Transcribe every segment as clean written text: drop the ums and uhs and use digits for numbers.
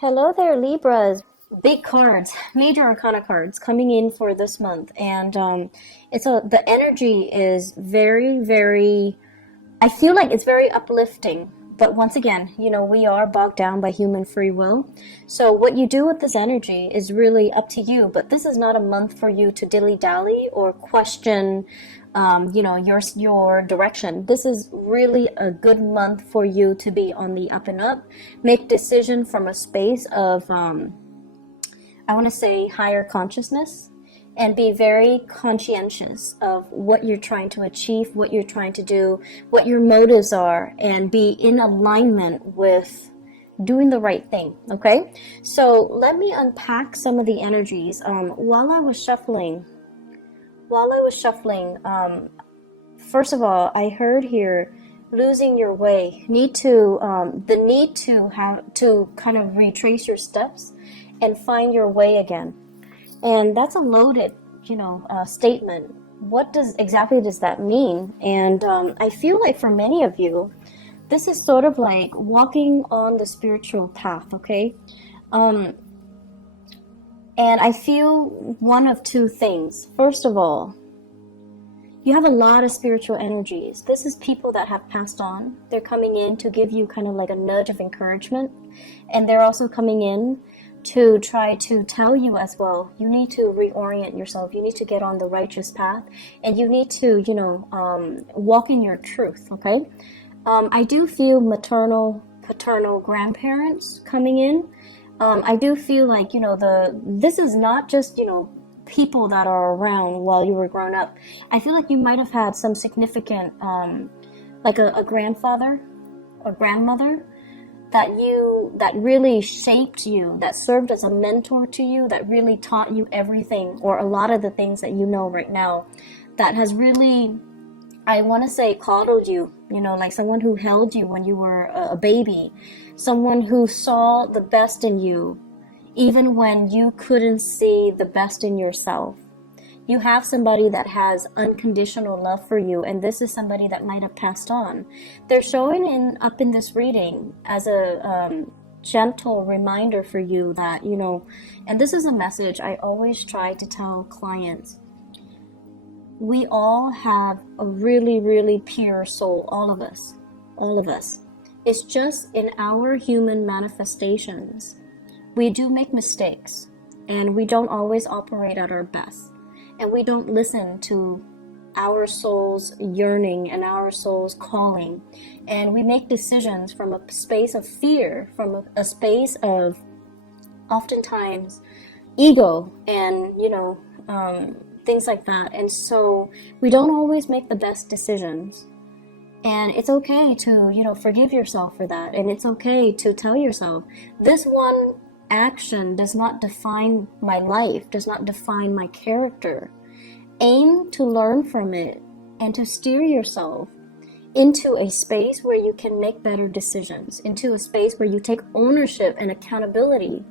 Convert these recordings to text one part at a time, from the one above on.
Hello there, Libras. Big cards, major arcana cards coming in for this month, and the energy is very. I feel like it's very uplifting, but once again, we are bogged down by human free will. So what you do with this energy is really up to you. But this is not a month for you to dilly dally or question your direction. This is really a good month for you to be on the up and up, make decision from a space of I want to say higher consciousness, and be very conscientious of what you're trying to achieve, what you're trying to do, what your motives are, and be in alignment with doing the right thing. Okay, so let me unpack some of the energies. While I was shuffling, first of all, I heard here losing your way, the need to have to kind of retrace your steps and find your way again. And that's a loaded, statement. What exactly does that mean? And I feel like for many of you, this is sort of like walking on the spiritual path, okay? And I feel one of two things. First of all, you have a lot of spiritual energies. This is people that have passed on. They're coming in to give you kind of like a nudge of encouragement. And they're also coming in to try to tell you as well, you need to reorient yourself. You need to get on the righteous path. And you need to, walk in your truth, okay? I do feel maternal, paternal grandparents coming in. I do feel like, this is not just, people that are around while you were growing up. I feel like you might have had some significant, like a grandfather or grandmother that really shaped you, that served as a mentor to you, that really taught you everything or a lot of the things that you know right now, that has really, I want to say, coddled you, like someone who held you when you were a baby, someone who saw the best in you, even when you couldn't see the best in yourself. You have somebody that has unconditional love for you, and this is somebody that might have passed on. They're showing up in this reading as a gentle reminder for you that, and this is a message I always try to tell clients. We all have a really pure soul, all of us. It's just in our human manifestations, we do make mistakes, and we don't always operate at our best, and we don't listen to our soul's yearning and our soul's calling, and we make decisions from a space of fear, from a space of oftentimes ego and things like that. And so we don't always make the best decisions, and it's okay to forgive yourself for that. And it's okay to tell yourself, this one action does not define my life, does not define my character. Aim to learn from it and to steer yourself into a space where you can make better decisions, into a space where you take ownership and accountability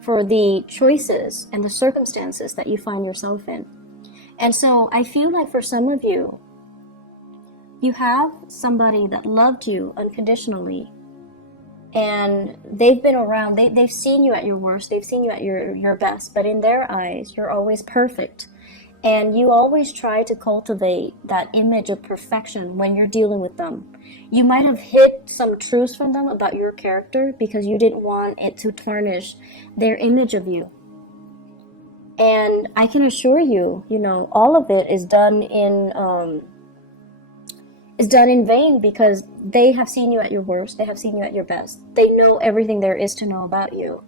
for the choices and the circumstances that you find yourself in. And so I feel like for some of you, you have somebody that loved you unconditionally, and they've been around, they've seen you at your worst, they've seen you at your best, but in their eyes, you're always perfect. And you always try to cultivate that image of perfection when you're dealing with them. You might have hid some truths from them about your character because you didn't want it to tarnish their image of you. And I can assure you, all of it is done in vain, because they have seen you at your worst, they have seen you at your best. They know everything there is to know about you,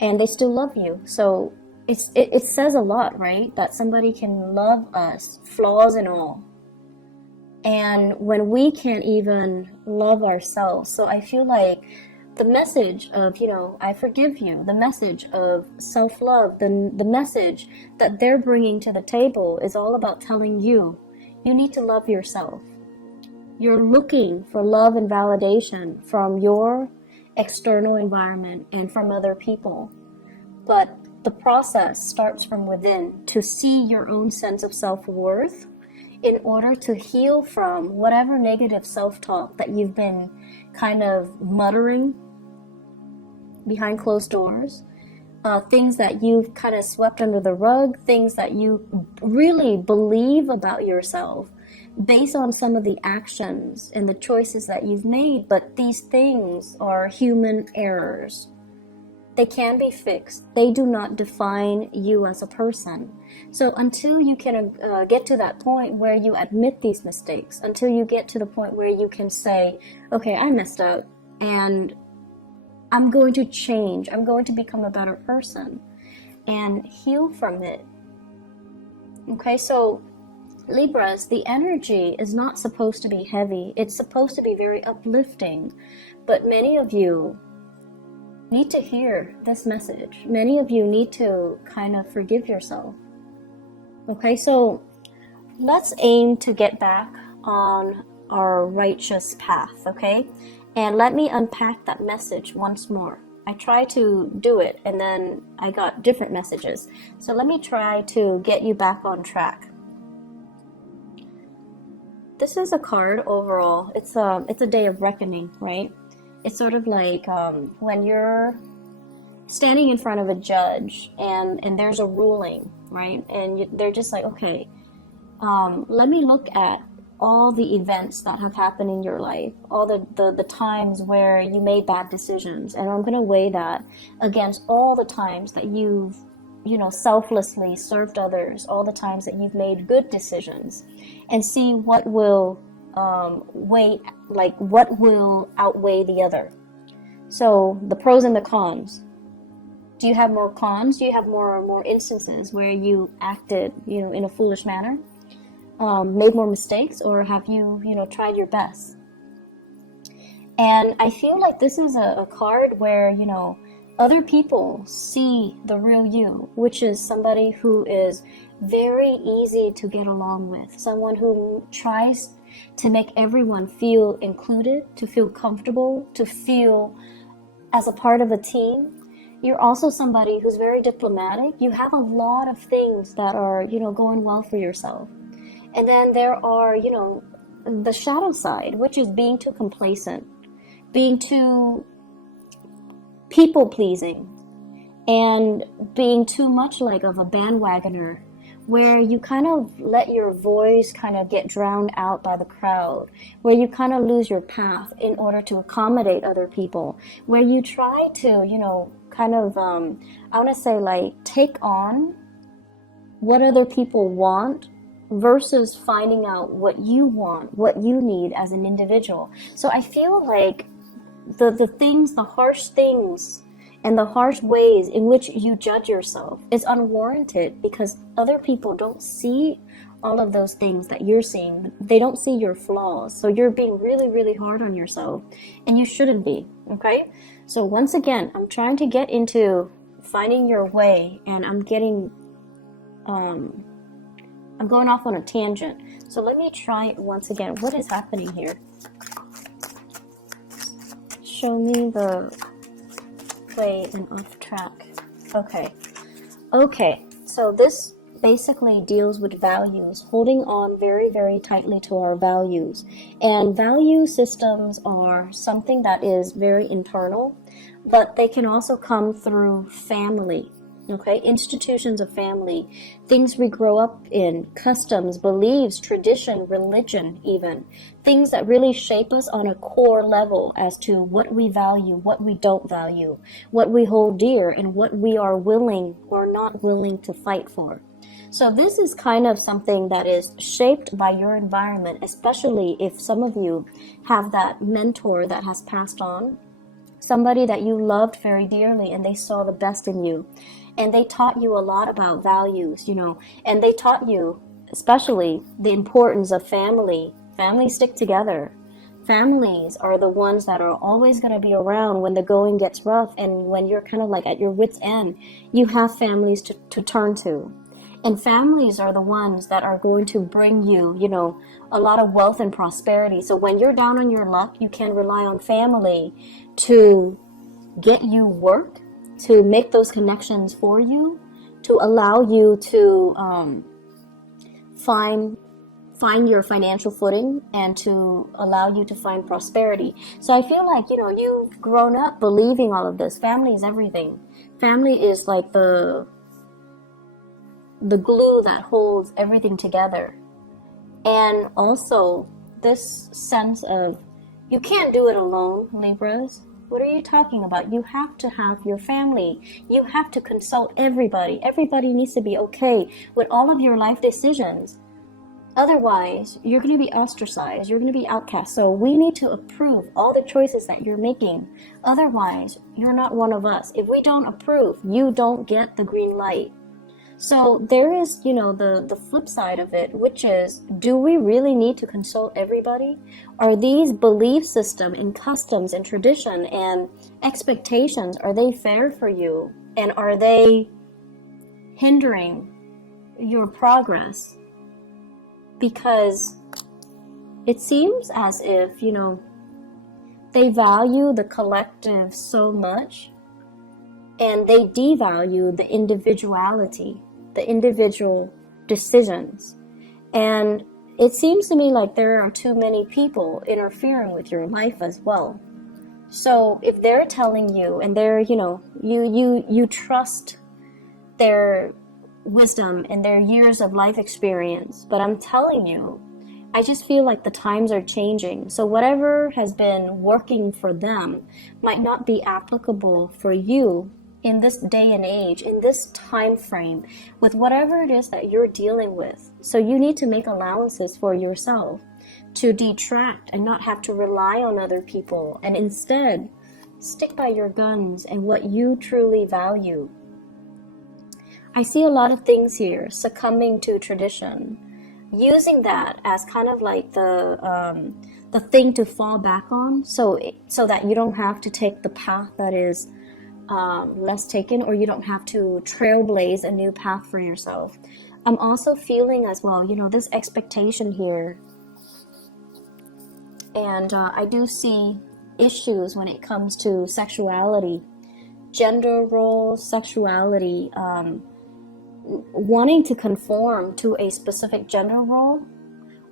and they still love you. So it says a lot, right? That somebody can love us, flaws and all. And when we can't even love ourselves. So I feel like the message of, I forgive you, the message of self-love, the message that they're bringing to the table is all about telling you, you need to love yourself. You're looking for love and validation from your external environment and from other people. But the process starts from within, to see your own sense of self-worth in order to heal from whatever negative self-talk that you've been kind of muttering behind closed doors, things that you've kind of swept under the rug, things that you really believe about yourself based on some of the actions and the choices that you've made. But these things are human errors. They can be fixed. They do not define you as a person. So until you can get to that point where you admit these mistakes, until you get to the point where you can say, okay, I messed up and I'm going to change. I'm going to become a better person and heal from it. Okay, so Libras, the energy is not supposed to be heavy. It's supposed to be very uplifting. But many of you need to hear this message. Many of you need to kind of forgive yourself. Okay, so let's aim to get back on our righteous path, okay? And let me unpack that message once more. I tried to do it and then I got different messages. So let me try to get you back on track. This is a card overall. It's a day of reckoning, right? It's sort of like when you're standing in front of a judge and there's a ruling, right? And they're just like, okay, let me look at all the events that have happened in your life, all the times where you made bad decisions, and I'm going to weigh that against all the times that you've selflessly served others, all the times that you've made good decisions, and see what will what will outweigh the other. So the pros and the cons. Do you have more cons? Do you have more instances where you acted, in a foolish manner, made more mistakes, or have you, tried your best? And I feel like this is a card where, other people see the real you, which is somebody who is very easy to get along with, someone who tries to make everyone feel included, to feel comfortable, to feel as a part of a team. You're also somebody who's very diplomatic. You have a lot of things that are, going well for yourself. And then there are, the shadow side, which is being too complacent, being too people-pleasing, and being too much like of a bandwagoner, where you kind of let your voice kind of get drowned out by the crowd, where you kind of lose your path in order to accommodate other people, where you try to, I want to say like take on what other people want versus finding out what you want, what you need as an individual. So I feel like the harsh things and the harsh ways in which you judge yourself is unwarranted, because other people don't see all of those things that you're seeing. They don't see your flaws. So you're being really, really hard on yourself, and you shouldn't be, okay? So once again, I'm trying to get into finding your way, and I'm going off on a tangent. So let me try it once again. What is happening here? Show me the way and off track. Okay, so this basically deals with values, holding on very, very tightly to our values. And value systems are something that is very internal, but they can also come through family. Okay, institutions of family, things we grow up in, customs, beliefs, tradition, religion, even things that really shape us on a core level as to what we value, what we don't value, what we hold dear, and what we are willing or not willing to fight for. So this is kind of something that is shaped by your environment, especially if some of you have that mentor that has passed on, somebody that you loved very dearly and they saw the best in you. And they taught you a lot about values, and they taught you especially the importance of family. Families stick together. Families are the ones that are always going to be around when the going gets rough, and when you're kind of like at your wit's end, you have families to turn to. And families are the ones that are going to bring you, a lot of wealth and prosperity. So when you're down on your luck, you can rely on family to get you work, to make those connections for you, to allow you to find find your financial footing and to allow you to find prosperity. So I feel like, you've grown up believing all of this. Family is everything. Family is like the glue that holds everything together. And also this sense of, you can't do it alone, Libras. What are you talking about? You have to have your family. You have to consult everybody. Everybody needs to be okay with all of your life decisions. Otherwise, you're going to be ostracized. You're going to be outcast. So we need to approve all the choices that you're making. Otherwise, you're not one of us. If we don't approve, you don't get the green light. So there is, the flip side of it, which is, do we really need to consult everybody? Are these belief system and customs and tradition and expectations, are they fair for you? And are they hindering your progress? Because it seems as if, they value the collective so much and they devalue the individuality, the individual decisions. And it seems to me like there are too many people interfering with your life as well. So if they're telling you and they're, you trust their wisdom and their years of life experience, but I'm telling you, I just feel like the times are changing. So whatever has been working for them might not be applicable for you in this day and age, in this time frame, with whatever it is that you're dealing with. So you need to make allowances for yourself to detract and not have to rely on other people, and instead stick by your guns and what you truly value. I see a lot of things here succumbing to tradition, using that as kind of like the thing to fall back on, so that you don't have to take the path that is less taken, or you don't have to trailblaze a new path for yourself. I'm also feeling as well, this expectation here, and I do see issues when it comes to sexuality, gender roles, sexuality, wanting to conform to a specific gender role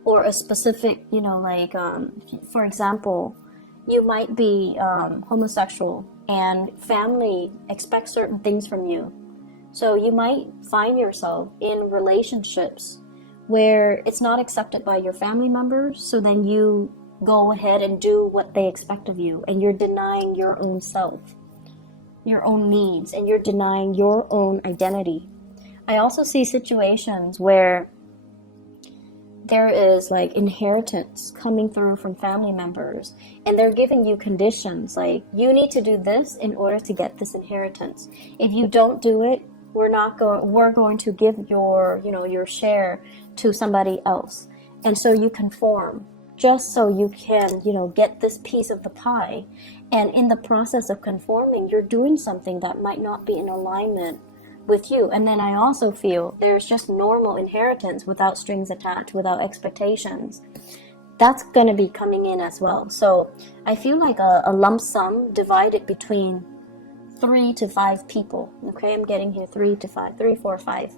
or a specific, for example, you might be homosexual and family expects certain things from you. So you might find yourself in relationships where it's not accepted by your family members, so then you go ahead and do what they expect of you, and you're denying your own self, your own needs, and you're denying your own identity. I also see situations where there is like inheritance coming through from family members, and they're giving you conditions like, you need to do this in order to get this inheritance. If you don't do it, we're going to give your share to somebody else. And so you conform just so you can, get this piece of the pie. And in the process of conforming, you're doing something that might not be in alignment with you. And then I also feel there's just normal inheritance without strings attached, without expectations. That's going to be coming in as well. So I feel like a lump sum divided between 3 to 5 people. Okay, I'm getting here 3 to 5, 3, 4, 5.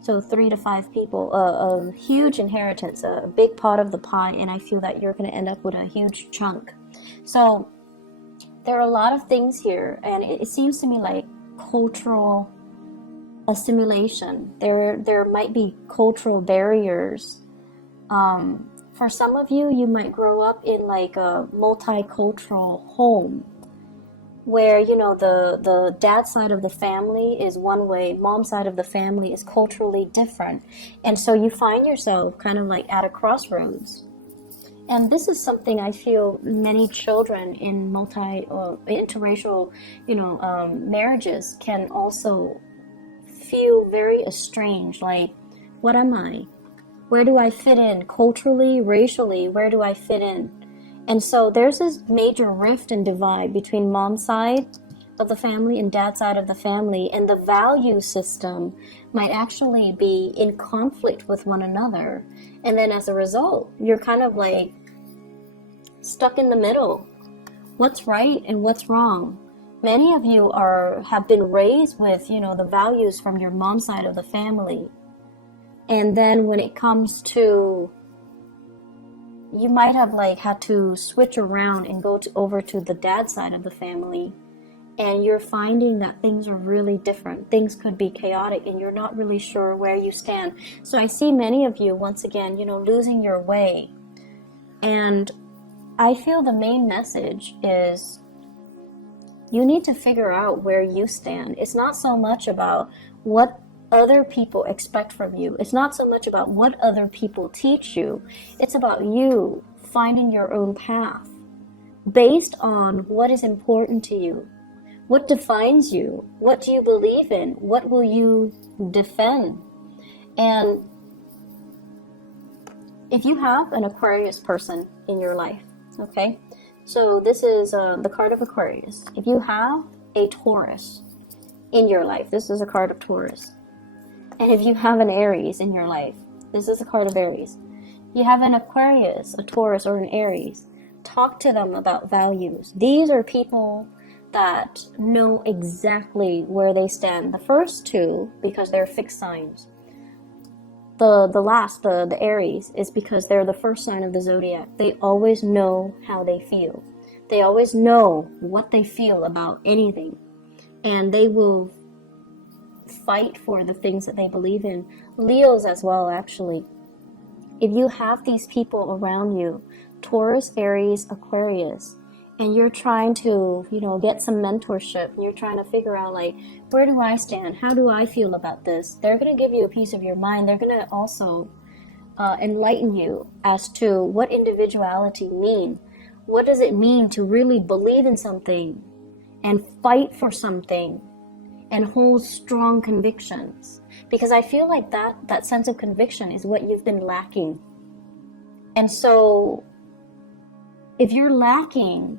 So 3 to 5 people, a huge inheritance, a big pot of the pie, and I feel that you're going to end up with a huge chunk. So there are a lot of things here, and it seems to me like cultural assimilation. There might be cultural barriers. For some of you, you might grow up in like a multicultural home where, the dad side of the family is one way, mom side of the family is culturally different. And so you find yourself kind of like at a crossroads. And this is something I feel many children in interracial, marriages can also feel very estranged. Like, what am I? Where do I fit in culturally, racially? Where do I fit in? And so there's this major rift and divide between mom's side of the family and dad's side of the family, and the value system might actually be in conflict with one another. And then as a result, you're kind of like stuck in the middle. What's right and what's wrong? Many of you have been raised with, the values from your mom's side of the family. And then when it comes to you might have like had to switch around and go over to the dad side of the family, and you're finding that things are really different. Things could be chaotic and you're not really sure where you stand. So I see many of you, once again, losing your way. And I feel the main message is you need to figure out where you stand. It's not so much about what other people expect from you. It's not so much about what other people teach you. It's about you finding your own path based on what is important to you. What defines you? What do you believe in? What will you defend? And if you have an Aquarius person in your life, okay? So this is the card of Aquarius. If you have a Taurus in your life, this is a card of Taurus. And if you have an Aries in your life, this is a card of Aries. You have an Aquarius, a Taurus, or an Aries. Talk to them about values. These are people that know exactly where they stand. The first two, because they're fixed signs. The Aries, is because they're the first sign of the zodiac. They always know how they feel. They always know what they feel about anything. And they will fight for the things that they believe in. Leos as well, actually. If you have these people around you, Taurus, Aries, Aquarius, and you're trying to, get some mentorship, and you're trying to figure out, like, where do I stand? How do I feel about this? They're going to give you a piece of your mind. They're going to also enlighten you as to what individuality means. What does it mean to really believe in something and fight for something and hold strong convictions? Because I feel like that sense of conviction is what you've been lacking. And so if you're lacking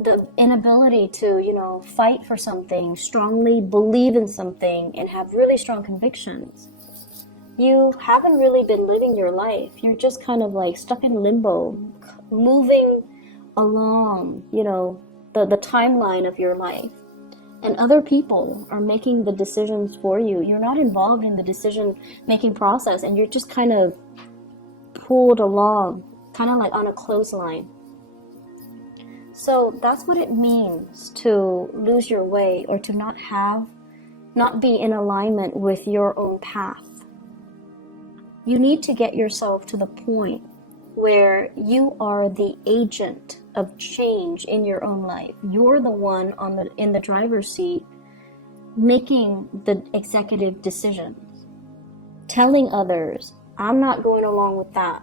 the inability to, fight for something, strongly believe in something, and have really strong convictions, you haven't really been living your life. You're just kind of like stuck in limbo, moving along, the timeline of your life. And other people are making the decisions for you. You're not involved in the decision-making process, and you're just kind of pulled along, kind of like on a clothesline. So that's what it means to lose your way, or to not be in alignment with your own path. You need to get yourself to the point where you are the agent of change in your own life. You're the one in the driver's seat making the executive decisions, telling others, I'm not going along with that.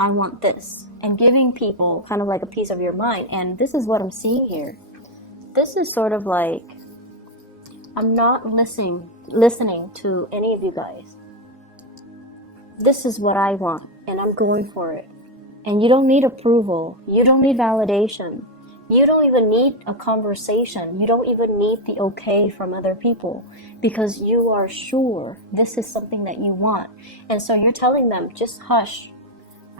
I want this, and giving people kind of like a piece of your mind. And this is what I'm seeing here. This is sort of like, I'm not listening to any of you guys. This is what I want, and I'm going for it. And you don't need approval. You don't need validation. You don't even need a conversation. You don't even need the okay from other people, because you are sure this is something that you want. And so you're telling them, just hush.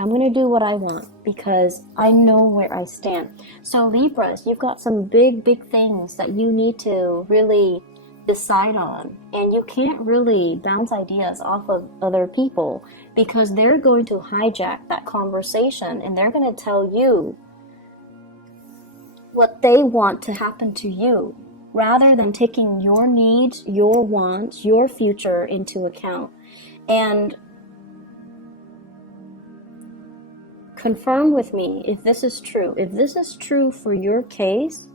I'm going to do what I want because I know where I stand. So Libras, you've got some big, big things that you need to really decide on. And you can't really bounce ideas off of other people, because they're going to hijack that conversation, and they're going to tell you what they want to happen to you, rather than taking your needs, your wants, your future into account. And confirm with me if this is true. If this is true for your case,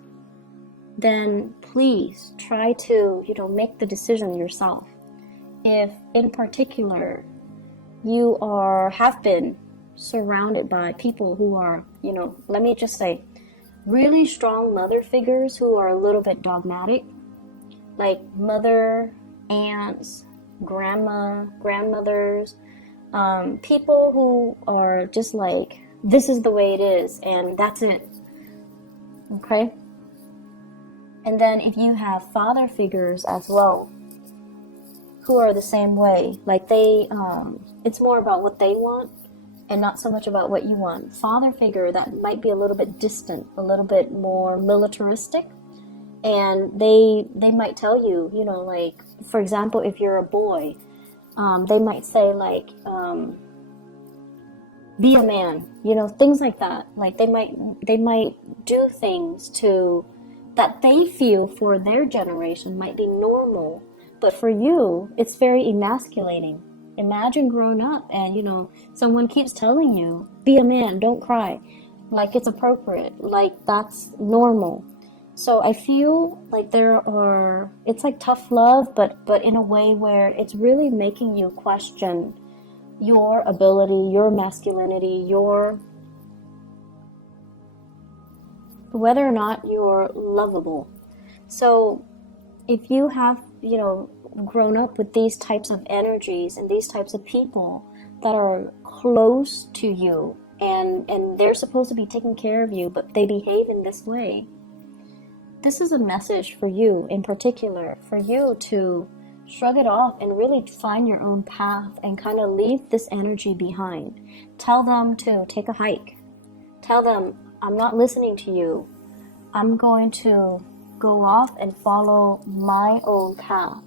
then please try to, make the decision yourself. If in particular you have been surrounded by people who are, let me just say, really strong mother figures who are a little bit dogmatic, like mother, aunts, grandmothers, people who are just like, this is the way it is, and that's it. Okay? And then if you have father figures as well, who are the same way, like it's more about what they want and not so much about what you want. Father figure that might be a little bit distant, a little bit more militaristic, and they might tell you, like, for example, if you're a boy, they might say like, be a man, you know, things like that. Like they might do things to that they feel for their generation might be normal, but for you it's very emasculating. Imagine growing up and, you know, someone keeps telling you, be a man, don't cry, like it's appropriate, like that's normal. So I feel like it's like tough love, but in a way where it's really making you question your ability, your masculinity, your whether or not you're lovable. So if you have, you know, grown up with these types of energies and these types of people that are close to you, and they're supposed to be taking care of you, but they behave in this way, this is a message for you in particular, for you to shrug it off and really find your own path and kind of leave this energy behind. Tell them to take a hike. Tell them, I'm not listening to you. I'm going to go off and follow my own path.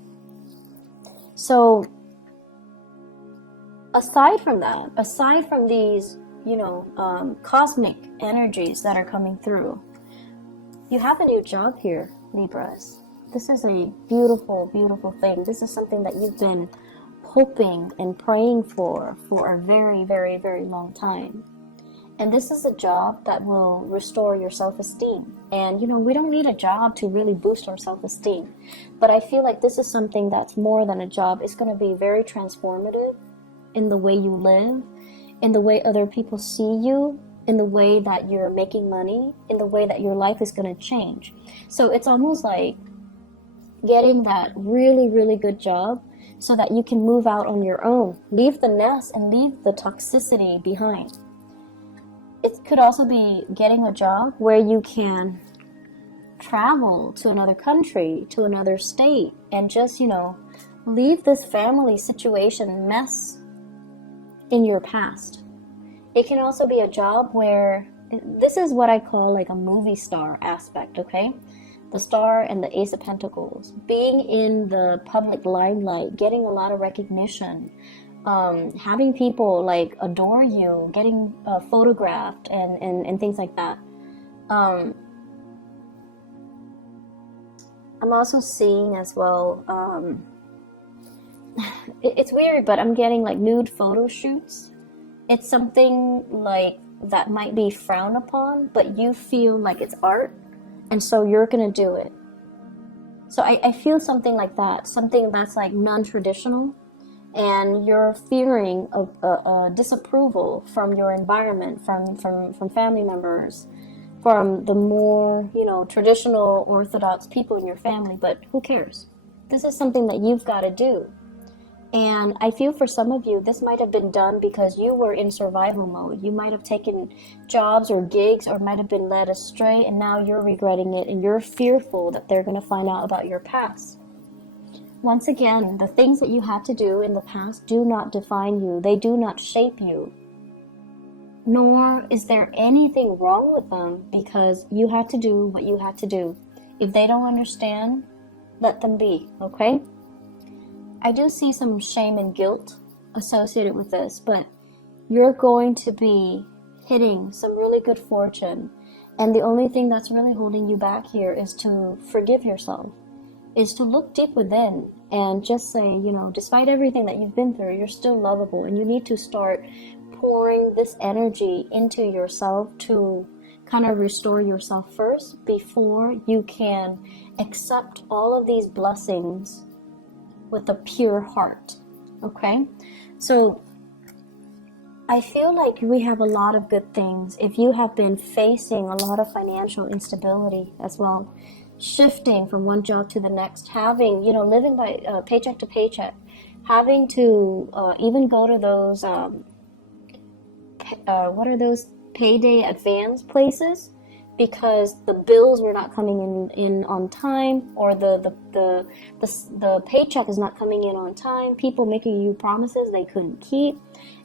So aside from that, aside from these, you know, cosmic energies that are coming through, you have a new job here, Libras. This is a beautiful, beautiful thing. This is something that you've been hoping and praying for a very, very, very long time. And this is a job that will restore your self-esteem. And, you know, we don't need a job to really boost our self-esteem. But I feel like this is something that's more than a job. It's going to be very transformative in the way you live, in the way other people see you, in the way that you're making money, in the way that your life is going to change. So it's almost like getting that really, really good job so that you can move out on your own. Leave the nest and leave the toxicity behind. It could also be getting a job where you can travel to another country, to another state, and just, you know, leave this family situation mess in your past. It can also be a job where, this is what I call like a movie star aspect, okay? The star and the Ace of Pentacles. Being in the public limelight, getting a lot of recognition, having people like adore you, getting photographed and things like that. I'm also seeing as well, it's weird, but I'm getting like nude photo shoots. It's something like that might be frowned upon, but you feel like it's art, and so you're gonna do it. So I feel something like that, something that's like non-traditional, and you're fearing a disapproval from your environment, from family members, from the more, you know, traditional orthodox people in your family, but who cares? This is something that you've got to do. And I feel for some of you, this might have been done because you were in survival mode. You might have taken jobs or gigs or might have been led astray, and now you're regretting it and you're fearful that they're going to find out about your past. Once again, the things that you had to do in the past do not define you. They do not shape you. Nor is there anything wrong with them, because you had to do what you had to do. If they don't understand, let them be, okay? I do see some shame and guilt associated with this, but you're going to be hitting some really good fortune. And the only thing that's really holding you back here is to forgive yourself, is to look deep within and just say, you know, despite everything that you've been through, you're still lovable, and you need to start pouring this energy into yourself to kind of restore yourself first before you can accept all of these blessings with a pure heart. Okay, so I feel like we have a lot of good things. If you have been facing a lot of financial instability as well, shifting from one job to the next, having, you know, living by paycheck to paycheck, having to even go to those what are those payday advance places because the bills were not coming in on time, or the paycheck is not coming in on time, people making you promises they couldn't keep.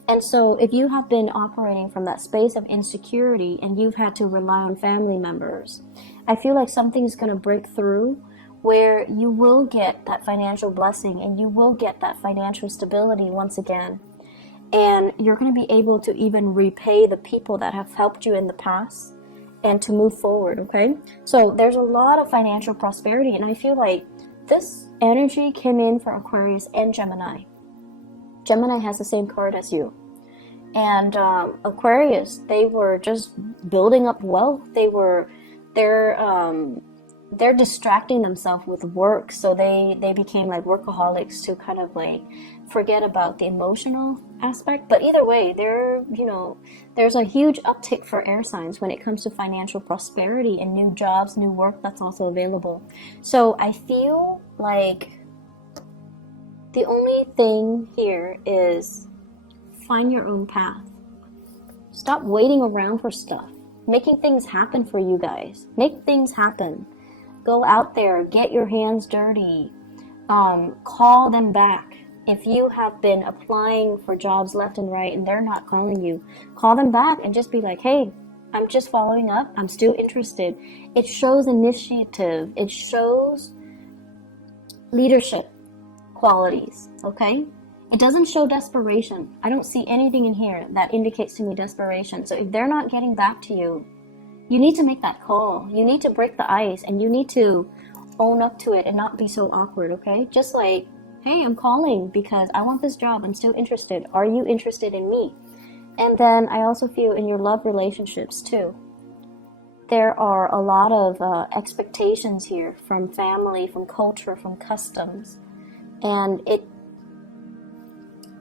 And so if you have been operating from that space of insecurity and you've had to rely on family members, I feel like something's going to break through where you will get that financial blessing and you will get that financial stability once again. and you're going to be able to even repay the people that have helped you in the past and to move forward, okay? So there's a lot of financial prosperity, and I feel like this energy came in for Aquarius and Gemini. Gemini has the same card as you. And Aquarius, they were just building up wealth. They're distracting themselves with work, so they became like workaholics to kind of like forget about the emotional aspect. But either way, there's a huge uptick for air signs when it comes to financial prosperity and new jobs, new work that's also available. So I feel like the only thing here is find your own path. Stop waiting around for stuff. Making things happen for you guys. Make things happen. Go out there, get your hands dirty. Call them back. If you have been applying for jobs left and right and they're not calling you, call them back and just be like, hey, I'm just following up. I'm still interested. It shows initiative. It shows leadership qualities, okay? It doesn't show desperation. I don't see anything in here that indicates to me desperation. So if they're not getting back to you, you need to make that call. You need to break the ice, and you need to own up to it and not be so awkward, okay? Just like, hey, I'm calling because I want this job. I'm still interested. Are you interested in me? And then I also feel in your love relationships too. There are a lot of expectations here from family, from culture, from customs. And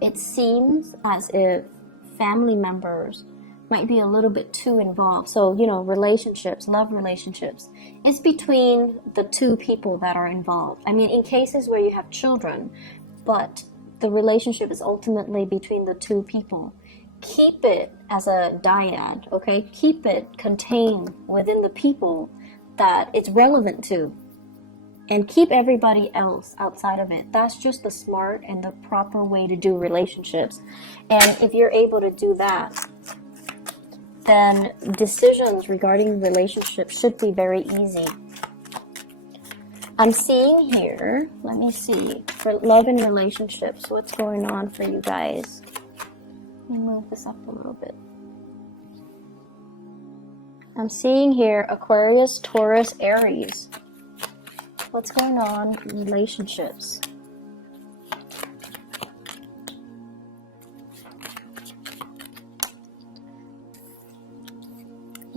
it seems as if family members might be a little bit too involved. So, relationships, love relationships, it's between the two people that are involved. I mean, in cases where you have children, but the relationship is ultimately between the two people, keep it as a dyad, okay? Keep it contained within the people that it's relevant to, and keep everybody else outside of it. That's just the smart and the proper way to do relationships. And if you're able to do that, then decisions regarding relationships should be very easy. I'm seeing here, let me see, for love and relationships, what's going on for you guys. Let me move this up a little bit. I'm seeing here Aquarius, Taurus, Aries. What's going on in relationships?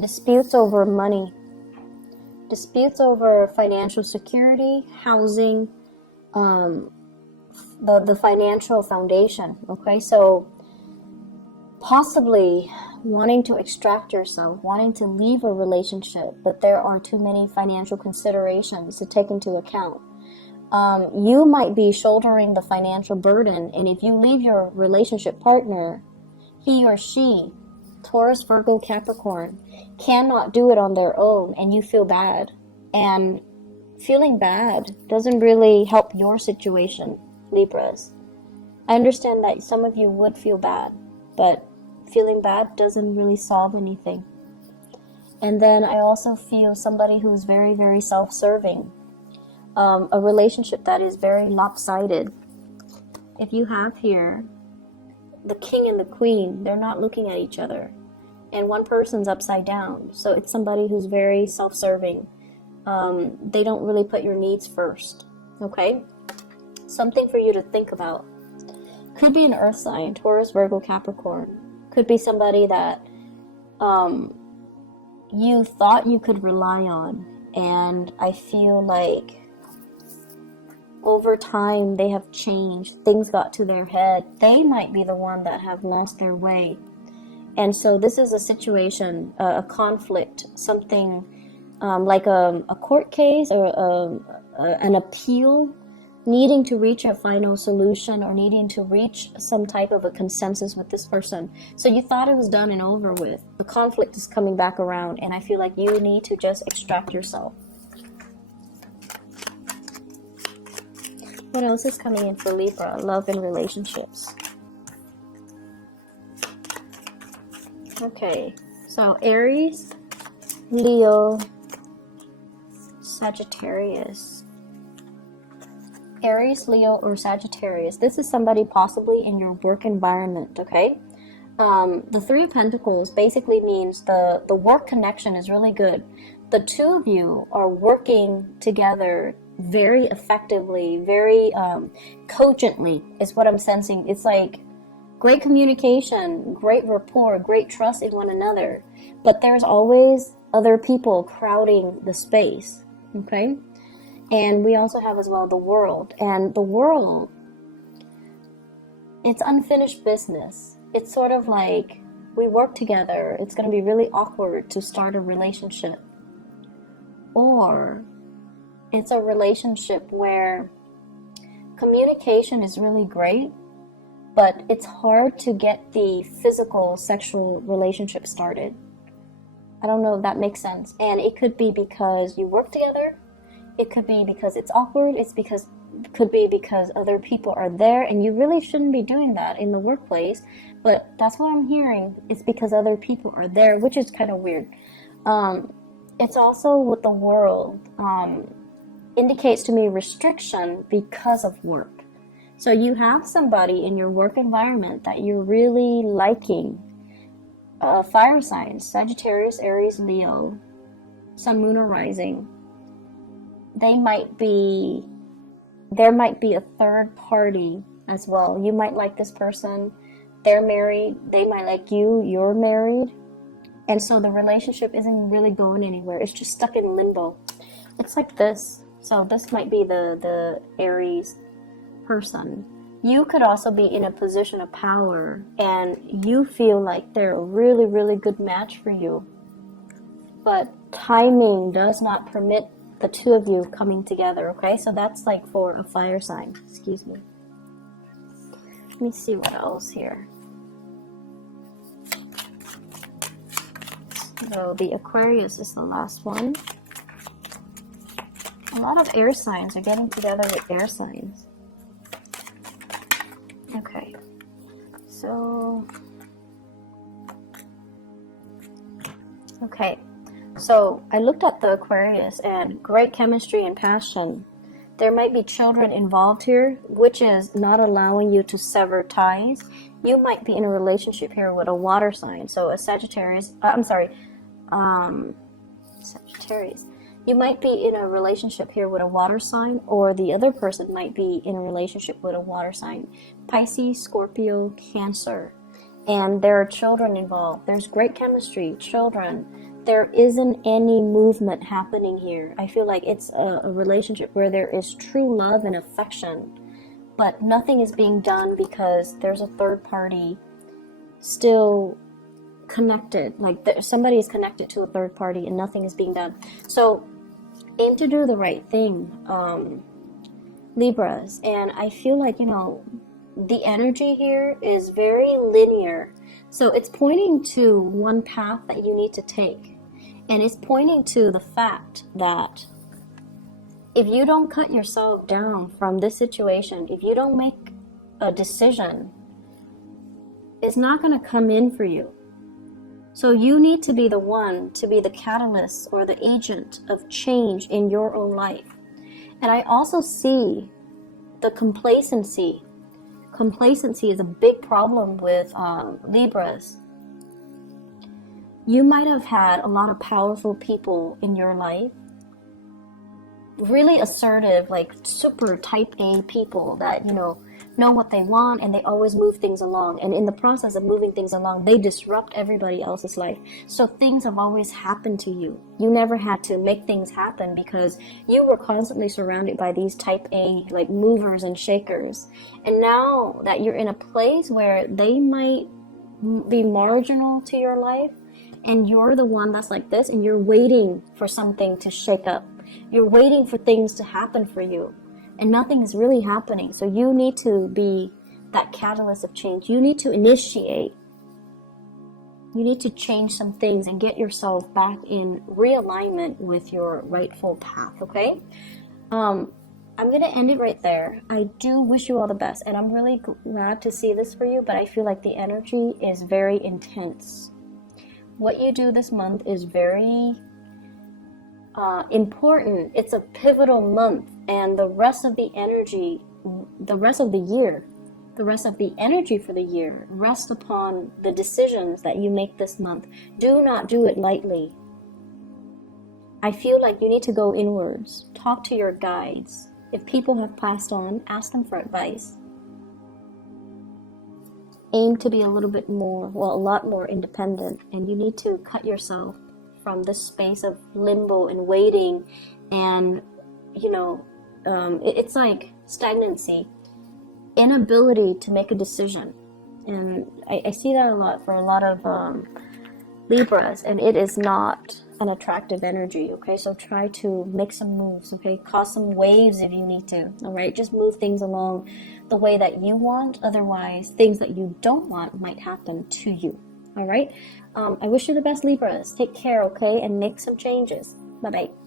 Disputes over money. Disputes over financial security, housing, the financial foundation. Okay, so possibly wanting to extract yourself, wanting to leave a relationship, but there are too many financial considerations to take into account. You might be shouldering the financial burden, and if you leave your relationship partner, he or she, Taurus, Virgo, Capricorn, cannot do it on their own, and you feel bad. And feeling bad doesn't really help your situation, Libras. I understand that some of you would feel bad, but feeling bad doesn't really solve anything. And then I also feel somebody who's very, very self-serving. A relationship that is very lopsided. If you have here the king and the queen, they're not looking at each other. And one person's upside down. So it's somebody who's very self-serving. They don't really put your needs first. Okay? Something for you to think about. Could be an earth sign, Taurus, Virgo, Capricorn. Could be somebody that you thought you could rely on. And I feel like over time they have changed. Things got to their head. They might be the one that have lost their way. And so this is a situation, a conflict, something like a court case or an appeal, needing to reach a final solution or needing to reach some type of a consensus with this person. So you thought it was done and over with. The conflict is coming back around, and I feel like you need to just extract yourself. What else is coming in for Libra? Love and relationships. Okay, so Aries, Leo, Sagittarius, Aries, Leo, or Sagittarius. This is somebody possibly in your work environment, okay? The Three of Pentacles basically means the work connection is really good. The two of you are working together very effectively, very cogently is what I'm sensing. It's like great communication, great rapport, great trust in one another. But there's always other people crowding the space, okay? And we also have as well the world. And the world, it's unfinished business. It's sort of like we work together. It's going to be really awkward to start a relationship. Or it's a relationship where communication is really great, but it's hard to get the physical sexual relationship started. I don't know if that makes sense. And it could be because you work together. It could be because it's awkward. Could be because other people are there, and you really shouldn't be doing that in the workplace. But that's what I'm hearing. It's because other people are there, which is kind of weird. It's also with the world, indicates to me restriction because of work. So you have somebody in your work environment that you're really liking. Fire signs, Sagittarius, Aries, Leo, Sun, Moon, or Rising. There might be a third party as well. You might like this person. They're married. They might like you. You're married. And so the relationship isn't really going anywhere. It's just stuck in limbo. It's like this. So this might be the Aries person. You could also be in a position of power and you feel like they're a really, really good match for you. But timing does not permit the two of you coming together, okay? So that's like for a fire sign. Excuse me. Let me see what else here. So the Aquarius is the last one. A lot of air signs are getting together with air signs. Okay. So I looked at the Aquarius and great chemistry and passion. There might be children involved here, which is not allowing you to sever ties. You might be in a relationship here with a water sign. So a Sagittarius, Sagittarius. You might be in a relationship here with a water sign, or the other person might be in a relationship with a water sign. Pisces, Scorpio, Cancer. And there are children involved. There's great chemistry, children. There isn't any movement happening here. I feel like it's a relationship where there is true love and affection, but nothing is being done because there's a third party still connected. Like somebody is connected to a third party and nothing is being done. So aim to do the right thing, Libras. And I feel like, the energy here is very linear. So it's pointing to one path that you need to take. And it's pointing to the fact that if you don't cut yourself down from this situation, if you don't make a decision, it's not going to come in for you. So you need to be the one to be the catalyst or the agent of change in your own life. And I also see the complacency. Complacency is a big problem with Libras. You might have had a lot of powerful people in your life, really assertive, like super type A people that, know what they want and they always move things along. And in the process of moving things along, they disrupt everybody else's life. So things have always happened to you. You never had to make things happen because you were constantly surrounded by these type A, like movers and shakers. And now that you're in a place where they might be marginal to your life, and you're the one that's like this, and you're waiting for something to shake up. You're waiting for things to happen for you, and nothing is really happening. So you need to be that catalyst of change. You need to initiate. You need to change some things and get yourself back in realignment with your rightful path, okay? I'm going to end it right there. I do wish you all the best, and I'm really glad to see this for you, but I feel like the energy is very intense. What you do this month is very important. It's a pivotal month And the rest of the energy, the rest of the year, the rest of the energy for the year rests upon the decisions that you make this month. Do not do it lightly. I feel like you need to go inwards. Talk to your guides. If people have passed on, ask them for advice. Aim to be a little bit more, well, a lot more independent. And you need to cut yourself from this space of limbo and waiting. And, you know, it's like stagnancy. Inability to make a decision. And I see that a lot for a lot of Libras, and it is not an attractive energy. Okay, so try to make some moves. Okay, cause some waves if you need to. All right, just move things along the way that you want. Otherwise, things that you don't want might happen to you. All right, I wish you the best, Libras. Take care, okay, and make some changes. Bye bye.